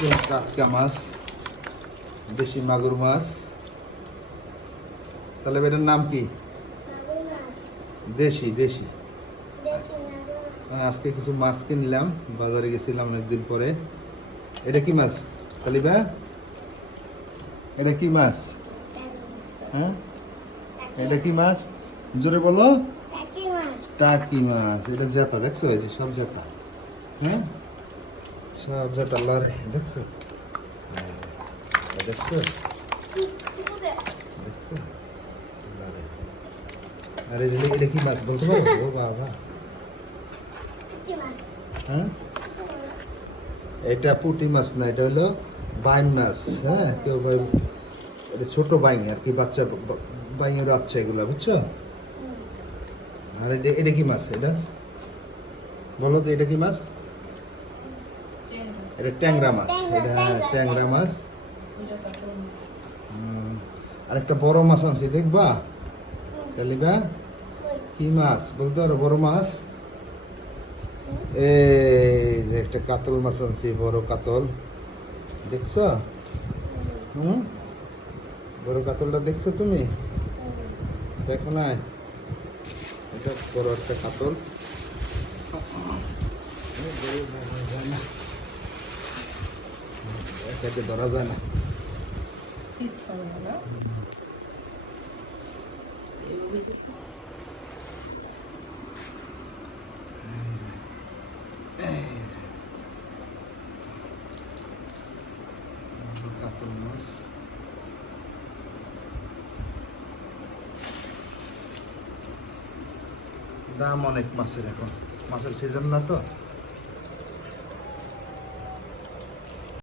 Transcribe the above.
টাটকা মাছ, দেশি মাগুর মাছ। তাহলে এটার নাম কি? দেশি দেশি। আজকে কিছু মাছ কিনলাম, বাজারে গেছিলাম অনেকদিন পরে। এটা কি মাছ তালিবা? এটা কি মাছ? হ্যাঁ, এটা কি মাছ? জোরে বলো। টাকি মাছ। এটা জেতা, দেখছো? এই যে সব জেতা। হ্যাঁ, সব জেতা লড়াই, দেখছো? দেখছো দেখছো লড়াই। আরে এটা কি মাছ বলতে পারো? ও বাবা, হ্যাঁ, এটা পুঁটি মাছ না, এটা হলো বাইন মাছ। হ্যাঁ, কেউ এটা ছোট বাইং আর কি, বাচ্চা বাইঙের বাচ্চা এগুলো, বুঝছো? আর এটা কি মাছ? এটা বলো তো, এটা কি মাছ? এটা ট্যাংরা মাছ। এটা ট্যাংরা মাছ। আরেকটা বড় মাছ আনছি, দেখবা কালিবা? কি মাছ বলতে পারো? বড় মাছ। এই যে একটা কাতল মাছ আনছি, বড় কাতল, দেখছো? বড় কাতলটা দেখছো তুমি? দেখো না, এটা বড় একটা কাতল। এটাকে ধরা যায় না। কাতল মাছ। দাম অনেক মাছের, এখন মাছের সিজন না তো।